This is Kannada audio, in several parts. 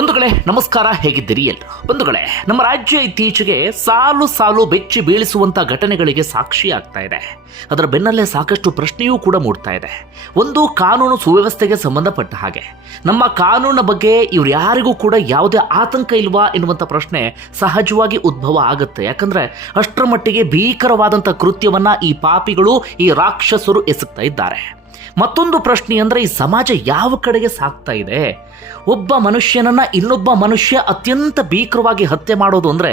ಬಂಧುಗಳೇ, ನಮಸ್ಕಾರ, ಹೇಗಿದ್ದೀರಿ ಎಲ್ಲ? ಬಂಧುಗಳೇ, ನಮ್ಮ ರಾಜ್ಯ ಇತ್ತೀಚೆಗೆ ಸಾಲು ಸಾಲು ಬೆಚ್ಚಿ ಬೀಳಿಸುವಂತ ಘಟನೆಗಳಿಗೆ ಸಾಕ್ಷಿಯಾಗ್ತಾ ಇದೆ. ಅದರ ಬೆನ್ನಲ್ಲೇ ಸಾಕಷ್ಟು ಪ್ರಶ್ನೆಯೂ ಕೂಡ ಮೂಡ್ತಾ ಇದೆ. ಒಂದು ಕಾನೂನು ಸುವ್ಯವಸ್ಥೆಗೆ ಸಂಬಂಧಪಟ್ಟ ಹಾಗೆ. ನಮ್ಮ ಕಾನೂನಿನ ಬಗ್ಗೆ ಇವ್ರು ಯಾರಿಗೂ ಕೂಡ ಯಾವುದೇ ಆತಂಕ ಇಲ್ವಾ ಎನ್ನುವಂಥ ಪ್ರಶ್ನೆ ಸಹಜವಾಗಿ ಉದ್ಭವ ಆಗುತ್ತೆ. ಯಾಕಂದ್ರೆ ಅಷ್ಟರ ಮಟ್ಟಿಗೆ ಭೀಕರವಾದಂಥ ಕೃತ್ಯವನ್ನ ಈ ಪಾಪಿಗಳು, ಈ ರಾಕ್ಷಸರು ಎಸಗ್ತಾ ಇದ್ದಾರೆ. ಮತ್ತೊಂದು ಪ್ರಶ್ನೆ ಅಂದ್ರೆ ಈ ಸಮಾಜ ಯಾವ ಕಡೆಗೆ ಸಾಕ್ತಾ ಇದೆ? ಒಬ್ಬ ಮನುಷ್ಯನನ್ನು ಇನ್ನೊಬ್ಬ ಮನುಷ್ಯ ಅತ್ಯಂತ ಭೀಕರವಾಗಿ ಹತ್ಯೆ ಮಾಡೋದು ಅಂದರೆ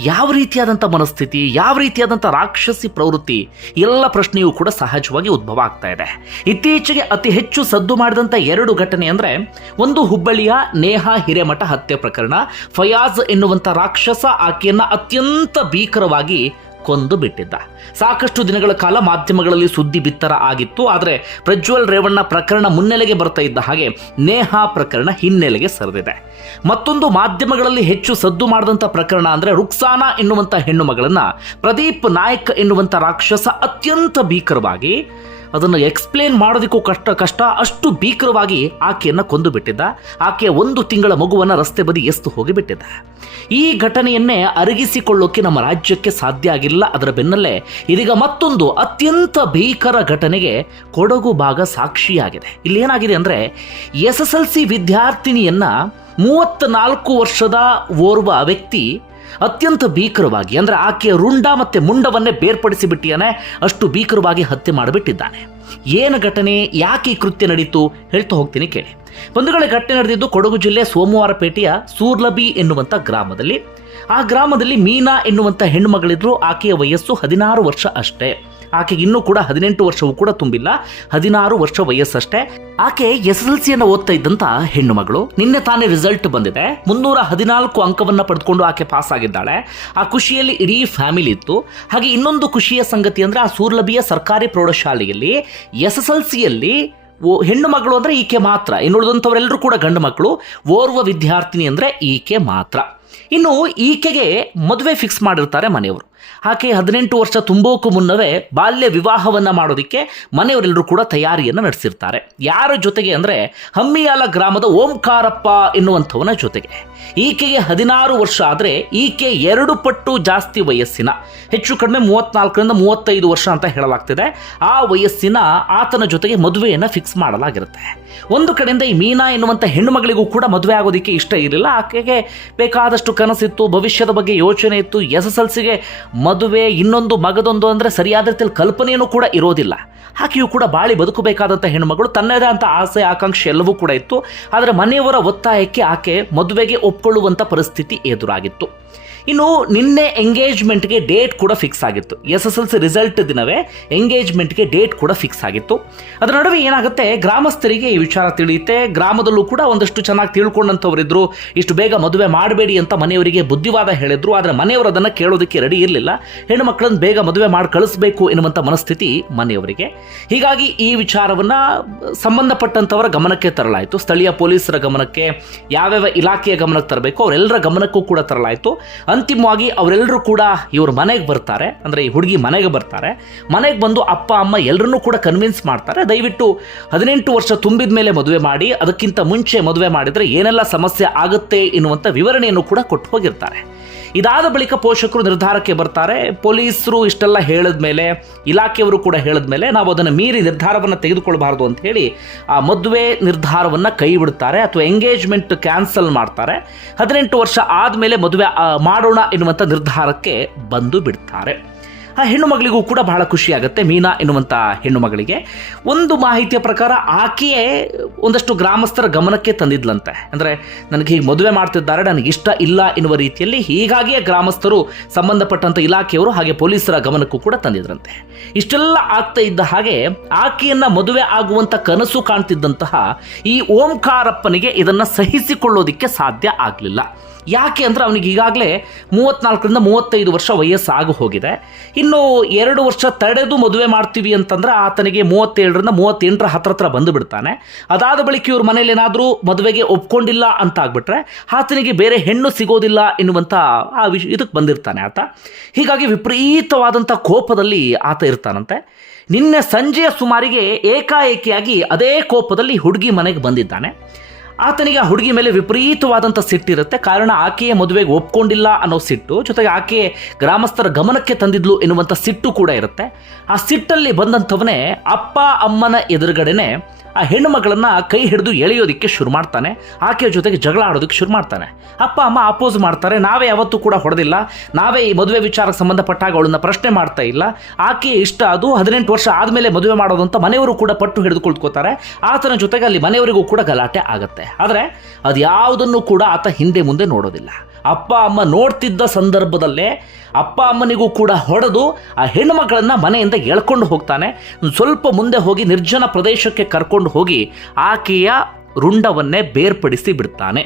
ಯಾವ ರೀತಿಯಾದಂಥ ಮನಸ್ಥಿತಿ, ಯಾವ ರೀತಿಯಾದಂಥ ರಾಕ್ಷಸಿ ಪ್ರವೃತ್ತಿ, ಎಲ್ಲ ಪ್ರಶ್ನೆಯೂ ಕೂಡ ಸಹಜವಾಗಿ ಉದ್ಭವ ಆಗ್ತಾ ಇದೆ. ಇತ್ತೀಚೆಗೆ ಅತಿ ಹೆಚ್ಚು ಸದ್ದು ಮಾಡಿದಂಥ ಎರಡು ಘಟನೆ ಅಂದರೆ ಒಂದು ಹುಬ್ಬಳ್ಳಿಯ ನೇಹ ಹಿರೇಮಠ ಹತ್ಯೆ ಪ್ರಕರಣ. ಫಯಾಜ್ ಎನ್ನುವಂಥ ರಾಕ್ಷಸ ಆಕೆಯನ್ನು ಅತ್ಯಂತ ಭೀಕರವಾಗಿ ಕೊಂದು ಬಿಟ್ಟಿದ್ದ. ಸಾಕಷ್ಟು ದಿನಗಳ ಕಾಲ ಮಾಧ್ಯಮಗಳಲ್ಲಿ ಸುದ್ದಿ ಬಿತ್ತರ ಆಗಿತ್ತು, ಆದರೆ ಪ್ರಜ್ವಲ್ ರೇವಣ್ಣ ಪ್ರಕರಣ ಮುನ್ನೆಲೆಗೆ ಬರ್ತಾ ಇದ್ದ ಹಾಗೆ ನೇಹಾ ಪ್ರಕರಣ ಹಿನ್ನೆಲೆಗೆ ಸರಿದಿದೆ. ಮತ್ತೊಂದು ಮಾಧ್ಯಮಗಳಲ್ಲಿ ಹೆಚ್ಚು ಸದ್ದು ಮಾಡಿದಂಥ ಪ್ರಕರಣ ಅಂದರೆ ರುಕ್ಸಾನಾ ಎನ್ನುವಂಥ ಹೆಣ್ಣು ಮಗಳನ್ನ ಪ್ರದೀಪ್ ನಾಯಕ್ ಎನ್ನುವಂಥ ರಾಕ್ಷಸ ಅತ್ಯಂತ ಭೀಕರವಾಗಿ ಅದನ್ನು ಎಕ್ಸ್ಪ್ಲೇನ್ ಮಾಡೋದಕ್ಕೂ ಕಷ್ಟ ಕಷ್ಟ, ಅಷ್ಟು ಭೀಕರವಾಗಿ ಆಕೆಯನ್ನು ಕೊಂದು ಬಿಟ್ಟಿದ್ದ ಆಕೆ ಒಂದು ತಿಂಗಳ ಮಗುವನ್ನು ರಸ್ತೆ ಬದಿ ಎಸ್ತು ಹೋಗಿಬಿಟ್ಟಿದ್ದ. ಈ ಘಟನೆಯನ್ನೇ ಅರಗಿಸಿಕೊಳ್ಳೋಕೆ ನಮ್ಮ ರಾಜ್ಯಕ್ಕೆ ಸಾಧ್ಯ ಆಗಿಲ್ಲ. ಅದರ ಬೆನ್ನಲ್ಲೇ ಇದೀಗ ಮತ್ತೊಂದು ಅತ್ಯಂತ ಭೀಕರ ಘಟನೆಗೆ ಕೊಡಗು ಭಾಗ ಸಾಕ್ಷಿಯಾಗಿದೆ. ಇಲ್ಲಿ ಏನಾಗಿದೆ ಅಂದರೆ, ಎಸ್ ಎಸ್ ಎಲ್ ಸಿ ವಿದ್ಯಾರ್ಥಿನಿಯನ್ನ ಮೂವತ್ತ್ನಾಲ್ಕು ವರ್ಷದ ಓರ್ವ ವ್ಯಕ್ತಿ ಅತ್ಯಂತ ಭೀಕರವಾಗಿ, ಅಂದರೆ ಆಕೆಯ ರುಂಡ ಮತ್ತು ಮುಂಡವನ್ನೇ ಬೇರ್ಪಡಿಸಿ ಬಿಟ್ಟಿಯಾನೆ, ಅಷ್ಟು ಭೀಕರವಾಗಿ ಹತ್ಯೆ ಮಾಡಿಬಿಟ್ಟಿದ್ದಾನೆ. ಏನು ಘಟನೆ? ಯಾಕೆ ಈ ಕೃತ್ಯ ನಡೀತು? ಹೇಳ್ತಾ ಹೋಗ್ತೀನಿ ಕೇಳಿ. ಬಂಧುಗಳ, ಘಟನೆ ನಡೆದಿದ್ದು ಕೊಡಗು ಜಿಲ್ಲೆ ಸೋಮವಾರಪೇಟೆಯ ಸೂರ್ಲಬಿ ಎನ್ನುವಂಥ ಗ್ರಾಮದಲ್ಲಿ. ಆ ಗ್ರಾಮದಲ್ಲಿ ಮೀನಾ ಎನ್ನುವಂಥ ಹೆಣ್ಣುಮಗಳಿದ್ರು, ಆಕೆಯ ವಯಸ್ಸು ಹದಿನಾರು ವರ್ಷ ಅಷ್ಟೇ. ಆಕೆಗೆ ಇನ್ನೂ ಕೂಡ ಹದಿನೆಂಟು ವರ್ಷವೂ ಕೂಡ ತುಂಬಿಲ್ಲ, ಹದಿನಾರು ವರ್ಷ ವಯಸ್ಸಷ್ಟೇ. ಆಕೆ ಎಸ್ ಎಲ್ ಸಿಯನ್ನು ಓದ್ತಾ ಇದ್ದಂತ ಹೆಣ್ಣು ಮಗಳು. ನಿನ್ನೆ ತಾನೇ ರಿಸಲ್ಟ್ ಬಂದಿದೆ. ಮುನ್ನೂರ ಹದಿನಾಲ್ಕು ಅಂಕವನ್ನ ಪಡೆದುಕೊಂಡು ಆಕೆ ಪಾಸ್ ಆಗಿದ್ದಾಳೆ. ಆ ಖುಷಿಯಲ್ಲಿ ಇಡೀ ಫ್ಯಾಮಿಲಿ ಇತ್ತು. ಹಾಗೆ ಇನ್ನೊಂದು ಖುಷಿಯ ಸಂಗತಿ ಅಂದ್ರೆ ಆ ಸೂರ್ಲಭಿಯ ಸರ್ಕಾರಿ ಪ್ರೌಢಶಾಲೆಯಲ್ಲಿ ಎಸ್ ಎಸ್ ಎಲ್ ಸಿಯಲ್ಲಿ ಹೆಣ್ಣು ಮಗಳು ಅಂದರೆ ಈಕೆ ಮಾತ್ರ. ಇನ್ನುಳಿದಂಥವರೆಲ್ಲರೂ ಕೂಡ ಗಂಡು ಮಕ್ಕಳು. ಓರ್ವ ವಿದ್ಯಾರ್ಥಿನಿ ಅಂದರೆ ಈಕೆ ಮಾತ್ರ. ಇನ್ನು ಈಕೆಗೆ ಮದುವೆ ಫಿಕ್ಸ್ ಮಾಡಿರ್ತಾರೆ ಮನೆಯವರು. ಆಕೆ ಹದಿನೆಂಟು ವರ್ಷ ತುಂಬೋಕ್ಕೂ ಮುನ್ನವೇ ಬಾಲ್ಯ ವಿವಾಹವನ್ನು ಮಾಡೋದಕ್ಕೆ ಮನೆಯವರೆಲ್ಲರೂ ಕೂಡ ತಯಾರಿಯನ್ನು ನಡೆಸಿರ್ತಾರೆ. ಯಾರ ಜೊತೆಗೆ ಅಂದರೆ ಹಮ್ಮಿಯಾಲ ಗ್ರಾಮದ ಓಂಕಾರಪ್ಪ ಎನ್ನುವಂಥವನ ಜೊತೆಗೆ. ಈಕೆಗೆ ಹದಿನಾರು ವರ್ಷ ಆದರೆ ಈಕೆ ಎರಡು ಪಟ್ಟು ಜಾಸ್ತಿ ವಯಸ್ಸಿನ. ಹೆಚ್ಚು ಕಡಿಮೆ ಮೂವತ್ನಾಲ್ಕರಿಂದ ಮೂವತ್ತೈದು ವರ್ಷ ಅಂತ ಹೇಳಲಾಗ್ತಿದೆ. ಆ ವಯಸ್ಸಿನ ಆತನ ಜೊತೆಗೆ ಮದುವೆಯನ್ನು ಫಿಕ್ಸ್ ಮಾಡಲಾಗಿರುತ್ತೆ. ಒಂದು ಕಡೆಯಿಂದ ಈ ಮೀನಾ ಎನ್ನುವಂಥ ಹೆಣ್ಣುಮಗಳಿಗೂ ಕೂಡ ಮದುವೆ ಆಗೋದಕ್ಕೆ ಇಷ್ಟ ಇರಲಿಲ್ಲ. ಆಕೆಗೆ ಬೇಕಾದಷ್ಟು ಕನಸಿತ್ತು, ಭವಿಷ್ಯದ ಬಗ್ಗೆ ಯೋಚನೆ ಇತ್ತು, ಎಸ್ ಎಸ್ ಎಲ್ ಸಿಗೆ ಮದುವೆ, ಇನ್ನೊಂದು ಮಗದೊಂದು ಅಂದರೆ ಸರಿಯಾದ ರೀತಿಯಲ್ಲಿ ಕಲ್ಪನೆಯೂ ಕೂಡ ಇರೋದಿಲ್ಲ. ಆಕೆಯೂ ಕೂಡ ಬಾಳಿ ಬದುಕಬೇಕಾದಂಥ ಹೆಣ್ಣುಮಗಳು ತನ್ನದೇ ಅಂತ ಆಸೆ, ಆಕಾಂಕ್ಷೆ ಎಲ್ಲವೂ ಕೂಡ ಇತ್ತು. ಆದರೆ ಮನೆಯವರ ಒತ್ತಾಯಕ್ಕೆ ಆಕೆ ಮದುವೆಗೆ ಒಪ್ಕೊಳ್ಳುವಂಥ ಪರಿಸ್ಥಿತಿ ಎದುರಾಗಿತ್ತು. ಇನ್ನು ನಿನ್ನೆ ಎಂಗೇಜ್ಮೆಂಟ್ಗೆ ಡೇಟ್ ಕೂಡ ಫಿಕ್ಸ್ ಆಗಿತ್ತು. S S L C result ದಿನವೇ ಎಂಗೇಜ್ಮೆಂಟ್ಗೆ ಡೇಟ್ ಕೂಡ ಫಿಕ್ಸ್ ಆಗಿತ್ತು. ಅದರ ನಡುವೆ ಏನಾಗುತ್ತೆ, ಗ್ರಾಮಸ್ಥರಿಗೆ ಈ ವಿಚಾರ ತಿಳಿಯುತ್ತೆ. ಗ್ರಾಮದಲ್ಲೂ ಕೂಡ ಒಂದಷ್ಟು ಚೆನ್ನಾಗಿ ತಿಳ್ಕೊಂಡಂಥವರಿದ್ರು. ಇಷ್ಟು ಬೇಗ ಮದುವೆ ಮಾಡಬೇಡಿ ಅಂತ ಮನೆಯವರಿಗೆ ಬುದ್ಧಿವಾದ ಹೇಳಿದ್ರು. ಆದರೆ ಮನೆಯವರು ಅದನ್ನು ಕೇಳೋದಕ್ಕೆ ರೆಡಿ ಇರಲಿಲ್ಲ. ಹೆಣ್ಣು ಮಕ್ಕಳನ್ನು ಬೇಗ ಮದುವೆ ಮಾಡಿ ಕಳಿಸ್ಬೇಕು ಎನ್ನುವಂಥ ಮನಸ್ಥಿತಿ ಮನೆಯವರಿಗೆ. ಹೀಗಾಗಿ ಈ ವಿಚಾರವನ್ನು ಸಂಬಂಧಪಟ್ಟಂಥವರ ಗಮನಕ್ಕೆ ತರಲಾಯಿತು. ಸ್ಥಳೀಯ ಪೊಲೀಸರ ಗಮನಕ್ಕೆ, ಯಾವ್ಯಾವ ಇಲಾಖೆಯ ಗಮನಕ್ಕೆ ತರಬೇಕು, ಅವರೆಲ್ಲರ ಗಮನಕ್ಕೂ ಕೂಡ ತರಲಾಯಿತು. ಅಂತಿಮವಾಗಿ ಅವರೆಲ್ಲರೂ ಕೂಡ ಇವ್ರ ಮನೆಗೆ ಬರ್ತಾರೆ. ಅಂದರೆ ಈ ಹುಡುಗಿ ಮನೆಗೆ ಬರ್ತಾರೆ. ಮನೆಗೆ ಬಂದು ಅಪ್ಪ, ಅಮ್ಮ ಎಲ್ಲರನ್ನೂ ಕೂಡ ಕನ್ವಿನ್ಸ್ ಮಾಡ್ತಾರೆ. ದಯವಿಟ್ಟು ಹದಿನೆಂಟು ವರ್ಷ ತುಂಬಿದ ಮೇಲೆ ಮದುವೆ ಮಾಡಿ, ಅದಕ್ಕಿಂತ ಮುಂಚೆ ಮದುವೆ ಮಾಡಿದರೆ ಏನೆಲ್ಲ ಸಮಸ್ಯೆ ಆಗುತ್ತೆ ಎನ್ನುವಂಥ ವಿವರಣೆಯನ್ನು ಕೂಡ ಕೊಟ್ಟು ಹೋಗಿರ್ತಾರೆ. ಇದಾದ ಬಳಿಕ ಪೋಷಕರು ನಿರ್ಧಾರಕ್ಕೆ ಬರ್ತಾರೆ. ಪೊಲೀಸರು ಇಷ್ಟೆಲ್ಲ ಹೇಳಿದ ಮೇಲೆ, ಇಲಾಖೆಯವರು ಕೂಡ ಹೇಳಿದ ಮೇಲೆ ನಾವು ಅದನ್ನು ಮೀರಿ ನಿರ್ಧಾರವನ್ನು ತೆಗೆದುಕೊಳ್ಬಾರ್ದು ಅಂತ ಹೇಳಿ ಆ ಮದುವೆ ನಿರ್ಧಾರವನ್ನು ಕೈ ಬಿಡ್ತಾರೆ ಅಥವಾ ಎಂಗೇಜ್ಮೆಂಟ್ ಕ್ಯಾನ್ಸಲ್ ಮಾಡ್ತಾರೆ. ಹದಿನೆಂಟು ವರ್ಷ ಆದಮೇಲೆ ಮದುವೆ ಮಾಡೋಣ ಎನ್ನುವಂಥ ನಿರ್ಧಾರಕ್ಕೆ ಬಂದು ಬಿಡ್ತಾರೆ. ಆ ಹೆಣ್ಣು ಮಗಳಿಗೂ ಕೂಡ ಬಹಳ ಖುಷಿಯಾಗುತ್ತೆ ಮೀನಾ ಎನ್ನುವಂಥ ಹೆಣ್ಣು ಮಗಳಿಗೆ. ಒಂದು ಮಾಹಿತಿಯ ಪ್ರಕಾರ ಆಕೆಯೇ ಒಂದಷ್ಟು ಗ್ರಾಮಸ್ಥರ ಗಮನಕ್ಕೆ ತಂದಿದ್ಲಂತೆ. ಅಂದರೆ ನನಗೆ ಹೀಗೆ ಮದುವೆ ಮಾಡ್ತಿದ್ದಾರೆ, ನನಗೆ ಇಷ್ಟ ಇಲ್ಲ ಎನ್ನುವ ರೀತಿಯಲ್ಲಿ ಹೀಗಾಗಿಯೇ ಗ್ರಾಮಸ್ಥರು ಸಂಬಂಧಪಟ್ಟಂಥ ಇಲಾಖೆಯವರು ಹಾಗೆ ಪೊಲೀಸರ ಗಮನಕ್ಕೂ ಕೂಡ ತಂದಿದ್ರಂತೆ. ಇಷ್ಟೆಲ್ಲ ಆಗ್ತಾ ಇದ್ದ ಹಾಗೆ ಆಕೆಯನ್ನು ಮದುವೆ ಆಗುವಂಥ ಕನಸು ಕಾಣ್ತಿದ್ದಂತಹ ಈ ಓಂಕಾರಪ್ಪನಿಗೆ ಇದನ್ನು ಸಹಿಸಿಕೊಳ್ಳೋದಿಕ್ಕೆ ಸಾಧ್ಯ ಆಗಲಿಲ್ಲ. ಯಾಕೆ ಅಂದರೆ ಅವನಿಗೆ ಈಗಾಗಲೇ ಮೂವತ್ತ್ನಾಲ್ಕರಿಂದ ಮೂವತ್ತೈದು ವರ್ಷ ವಯಸ್ಸಾಗಿ ಹೋಗಿದೆ. ಇನ್ನು ಎರಡು ವರ್ಷ ತಡೆದು ಮದುವೆ ಮಾಡ್ತೀವಿ ಅಂತಂದ್ರೆ ಆತನಿಗೆ ಮೂವತ್ತೇಳರಿಂದ ಮೂವತ್ತೆಂಟರ ಹತ್ರ ಹತ್ರ ಬಂದು ಬಿಡ್ತಾನೆ ಅದಾದ ಬಳಿಕ ಇವ್ರ ಮನೇಲಿ ಏನಾದರೂ ಮದುವೆಗೆ ಒಪ್ಕೊಂಡಿಲ್ಲ ಅಂತ ಆಗ್ಬಿಟ್ರೆ ಆತನಿಗೆ ಬೇರೆ ಹೆಣ್ಣು ಸಿಗೋದಿಲ್ಲ ಎನ್ನುವಂಥ ಆ ವಿಷ ಇದಕ್ಕೆ ಬಂದಿರ್ತಾನೆ ಆತ. ಹೀಗಾಗಿ ವಿಪರೀತವಾದಂಥ ಕೋಪದಲ್ಲಿ ಆತ ಇರ್ತಾನಂತೆ. ನಿನ್ನೆ ಸಂಜೆಯ ಸುಮಾರಿಗೆ ಏಕಾಏಕಿಯಾಗಿ ಅದೇ ಕೋಪದಲ್ಲಿ ಹುಡುಗಿ ಮನೆಗೆ ಬಂದಿದ್ದಾನೆ. ಆತನಿಗೆ ಆ ಹುಡುಗಿ ಮೇಲೆ ವಿಪರೀತವಾದಂಥ ಸಿಟ್ಟಿರುತ್ತೆ ಕಾರಣ ಆಕೆಯ ಮದುವೆಗೆ ಒಪ್ಕೊಂಡಿಲ್ಲ ಅನ್ನೋ ಸಿಟ್ಟು, ಜೊತೆಗೆ ಆಕೆ ಗ್ರಾಮಸ್ಥರ ಗಮನಕ್ಕೆ ತಂದಿದ್ಲು ಎನ್ನುವಂಥ ಸಿಟ್ಟು ಕೂಡ ಇರುತ್ತೆ. ಆ ಸಿಟ್ಟಲ್ಲಿ ಬಂದಂಥವನೇ ಅಪ್ಪ, ಅಮ್ಮನ ಎದುರುಗಡೆನೆ ಆ ಹೆಣ್ಣು ಮಗಳನ್ನ ಕೈ ಹಿಡಿದು ಎಳೆಯೋದಕ್ಕೆ ಶುರು ಮಾಡ್ತಾನೆ. ಆಕೆಯ ಜೊತೆಗೆ ಜಗಳ ಆಡೋದಕ್ಕೆ ಶುರು ಮಾಡ್ತಾನೆ. ಅಪ್ಪ, ಅಮ್ಮ ಅಪೋಸ್ ಮಾಡ್ತಾರೆ. ನಾವೇ ಯಾವತ್ತೂ ಕೂಡ ಹೊಡೆದಿಲ್ಲ. ನಾವೇ ಈ ಮದುವೆ ವಿಚಾರಕ್ಕೆ ಸಂಬಂಧಪಟ್ಟಾಗ ಅವಳನ್ನ ಪ್ರಶ್ನೆ ಮಾಡ್ತಾ ಇಲ್ಲ. ಆಕೆ ಇಷ್ಟ ಅದು. ಹದಿನೆಂಟು ವರ್ಷ ಆದಮೇಲೆ ಮದುವೆ ಮಾಡೋದು ಅಂತ ಮನೆಯವರು ಕೂಡ ಪಟ್ಟು ಹಿಡಿದು ಕುಳಿತುಕೋತಾರೆ ಆತನ ಜೊತೆಗೆ ಅಲ್ಲಿ ಮನೆಯವರಿಗೂ ಕೂಡ ಗಲಾಟೆ ಆಗುತ್ತೆ. ಆದರೆ ಅದು ಯಾವುದನ್ನು ಕೂಡ ಆತ ಹಿಂದೆ ಮುಂದೆ ನೋಡೋದಿಲ್ಲ. ಅಪ್ಪ ಅಮ್ಮ ನೋಡ್ತಿದ್ದ ಸಂದರ್ಭದಲ್ಲೇ ಅಪ್ಪ ಅಮ್ಮನಿಗೂ ಕೂಡ ಹೊಡೆದು ಆ ಹೆಣ್ಣುಮಕ್ಕಳನ್ನು ಮನೆಯಿಂದ ಎಳ್ಕೊಂಡು ಹೋಗ್ತಾನೆ. ಸ್ವಲ್ಪ ಮುಂದೆ ಹೋಗಿ ನಿರ್ಜನ ಪ್ರದೇಶಕ್ಕೆ ಕರ್ಕೊಂಡು ಹೋಗಿ ಆಕೆಯ ರುಂಡವನ್ನೇ ಬೇರ್ಪಡಿಸಿ ಬಿಡ್ತಾನೆ.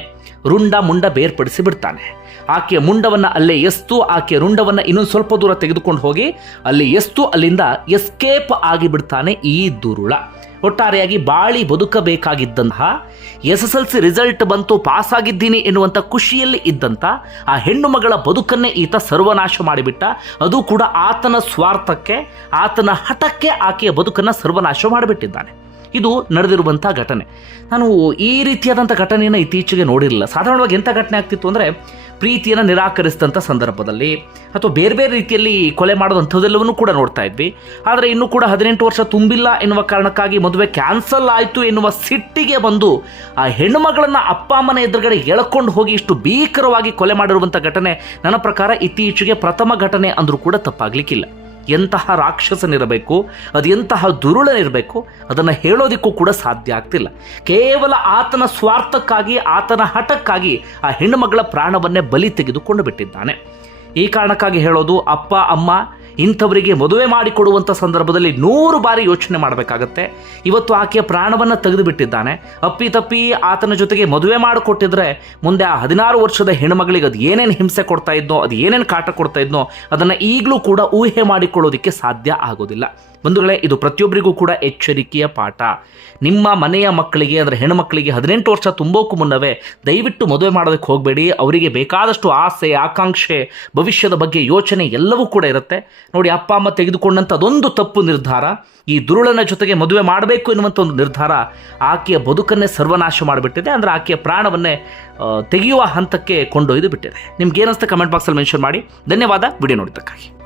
ರುಂಡ ಮುಂಡ ಬೇರ್ಪಡಿಸಿ ಬಿಡ್ತಾನೆ. ಆಕೆಯ ಮುಂಡವನ್ನು ಅಲ್ಲೇ ಎಸ್ತು, ಆಕೆಯ ರುಂಡವನ್ನು ಇನ್ನೊಂದು ಸ್ವಲ್ಪ ದೂರ ತೆಗೆದುಕೊಂಡು ಹೋಗಿ ಅಲ್ಲಿ ಎಸ್ತು, ಅಲ್ಲಿಂದ ಎಸ್ಕೇಪ್ ಆಗಿಬಿಡ್ತಾನೆ ಈ ದುರುಳ. ಒಟ್ಟಾರೆಯಾಗಿ ಬಾಳಿ ಬದುಕಬೇಕಾಗಿದ್ದಂತಹ S S L C result ಬಂತು ಪಾಸ್ ಆಗಿದ್ದೀನಿ ಎನ್ನುವಂಥ ಖುಷಿಯಲ್ಲಿ ಇದ್ದಂಥ ಆ ಹೆಣ್ಣು ಮಗಳ ಬದುಕನ್ನೇ ಈತ ಸರ್ವನಾಶ ಮಾಡಿಬಿಟ್ಟ. ಅದು ಕೂಡ ಆತನ ಸ್ವಾರ್ಥಕ್ಕೆ, ಆತನ ಹಠಕ್ಕೆ ಆಕೆಯ ಬದುಕನ್ನು ಸರ್ವನಾಶ ಮಾಡಿಬಿಟ್ಟಿದ್ದಾನೆ. ಇದು ನಡೆದಿರುವಂಥ ಘಟನೆ. ನಾನು ಈ ರೀತಿಯಾದಂಥ ಘಟನೆಯನ್ನು ಇತ್ತೀಚೆಗೆ ನೋಡಿರಲಿಲ್ಲ. ಸಾಧಾರಣವಾಗಿ ಎಂಥ ಘಟನೆ ಆಗ್ತಿತ್ತು ಅಂದರೆ ಪ್ರೀತಿಯನ್ನು ನಿರಾಕರಿಸಿದಂಥ ಸಂದರ್ಭದಲ್ಲಿ ಅಥವಾ ಬೇರೆ ಬೇರೆ ರೀತಿಯಲ್ಲಿ ಕೊಲೆ ಮಾಡೋದಂಥದ್ದೆಲ್ಲವನ್ನೂ ಕೂಡ ನೋಡ್ತಾ ಇದ್ವಿ. ಆದರೆ ಇನ್ನೂ ಕೂಡ ಹದಿನೆಂಟು ವರ್ಷ ತುಂಬಿಲ್ಲ ಎನ್ನುವ ಕಾರಣಕ್ಕಾಗಿ ಮದುವೆ ಕ್ಯಾನ್ಸಲ್ ಆಯಿತು ಎನ್ನುವ ಸಿಟ್ಟಿಗೆ ಬಂದು ಆ ಹೆಣ್ಣುಮಗಳನ್ನು ಅಪ್ಪ, ಅಮ್ಮನ ಎದುರುಗಡೆ ಎಳ್ಕೊಂಡು ಹೋಗಿ ಇಷ್ಟು ಭೀಕರವಾಗಿ ಕೊಲೆ ಮಾಡಿರುವಂಥ ಘಟನೆ ನನ್ನ ಪ್ರಕಾರ ಇತ್ತೀಚೆಗೆ ಪ್ರಥಮ ಘಟನೆ ಅಂದರೂ ಕೂಡ ತಪ್ಪಾಗಲಿಕ್ಕಿಲ್ಲ. ಎಂತಹ ರಾಕ್ಷಸನಿರಬೇಕು, ಅದು ಎಂತಹ ದುರುಳನಿರಬೇಕು, ಅದನ್ನು ಹೇಳೋದಕ್ಕೂ ಕೂಡ ಸಾಧ್ಯ ಆಗ್ತಿಲ್ಲ. ಕೇವಲ ಆತನ ಸ್ವಾರ್ಥಕ್ಕಾಗಿ, ಆತನ ಹಠಕ್ಕಾಗಿ ಆ ಹೆಣ್ಣುಮಗಳ ಪ್ರಾಣವನ್ನೇ ಬಲಿ ತೆಗೆದುಕೊಂಡು ಬಿಟ್ಟಿದ್ದಾನೆ. ಈ ಕಾರಣಕ್ಕಾಗಿ ಹೇಳೋದು ಅಪ್ಪ, ಅಮ್ಮ ಇಂಥವರಿಗೆ ಮದುವೆ ಮಾಡಿಕೊಡುವಂಥ ಸಂದರ್ಭದಲ್ಲಿ ನೂರು ಬಾರಿ ಯೋಚನೆ ಮಾಡಬೇಕಾಗತ್ತೆ. ಇವತ್ತು ಆಕೆಯ ಪ್ರಾಣವನ್ನು ತೆಗೆದು ಬಿಟ್ಟಿದ್ದಾನೆ ಅಪ್ಪಿ ತಪ್ಪಿ ಆತನ ಜೊತೆಗೆ ಮದುವೆ ಮಾಡಿಕೊಟ್ಟಿದ್ರೆ ಮುಂದೆ ಆ ಹದಿನಾರು ವರ್ಷದ ಹೆಣ್ಮಗಳಿಗೆ ಅದು ಏನೇನು ಹಿಂಸೆ ಕೊಡ್ತಾ ಇದ್ನೋ, ಅದು ಏನೇನು ಕಾಟ ಕೊಡ್ತಾ ಇದ್ನೋ, ಅದನ್ನು ಈಗಲೂ ಕೂಡ ಊಹೆ ಮಾಡಿಕೊಳ್ಳೋದಕ್ಕೆ ಸಾಧ್ಯ ಆಗೋದಿಲ್ಲ. ಬಂಧುಗಳೇ, ಇದು ಪ್ರತಿಯೊಬ್ಬರಿಗೂ ಕೂಡ ಎಚ್ಚರಿಕೆಯ ಪಾಠ. ನಿಮ್ಮ ಮನೆಯ ಮಕ್ಕಳಿಗೆ, ಅಂದರೆ ಹೆಣ್ಣುಮಕ್ಕಳಿಗೆ ಹದಿನೆಂಟು ವರ್ಷ ತುಂಬೋಕ್ಕೂ ಮುನ್ನವೇ ದಯವಿಟ್ಟು ಮದುವೆ ಮಾಡೋದಕ್ಕೆ ಹೋಗಬೇಡಿ. ಅವರಿಗೆ ಬೇಕಾದಷ್ಟು ಆಸೆ, ಆಕಾಂಕ್ಷೆ, ಭವಿಷ್ಯದ ಬಗ್ಗೆ ಯೋಚನೆ ಎಲ್ಲವೂ ಕೂಡ ಇರುತ್ತೆ. ನೋಡಿ, ಅಪ್ಪ, ಅಮ್ಮ ತೆಗೆದುಕೊಂಡಂಥ ಅದೊಂದು ತಪ್ಪು ನಿರ್ಧಾರ. ಈ ದುರುಳನ ಜೊತೆಗೆ ಮದುವೆ ಮಾಡಬೇಕು ಎನ್ನುವಂಥ ಒಂದು ನಿರ್ಧಾರ ಆಕೆಯ ಬದುಕನ್ನೇ ಸರ್ವನಾಶ ಮಾಡಿಬಿಟ್ಟಿದೆ. ಅಂದರೆ ಆಕೆಯ ಪ್ರಾಣವನ್ನೇ ತೆಗೆಯುವ ಹಂತಕ್ಕೆ ಕೊಂಡೊಯ್ದು ಬಿಟ್ಟಿದೆ. ನಿಮ್ಗೆ ಏನಿಸ್ತಾ ಕಮೆಂಟ್ ಬಾಕ್ಸಲ್ಲಿ ಮೆನ್ಷನ್ ಮಾಡಿ. ಧನ್ಯವಾದ. ವಿಡಿಯೋ ನೋಡಿದ್ದಕ್ಕಾಗಿ.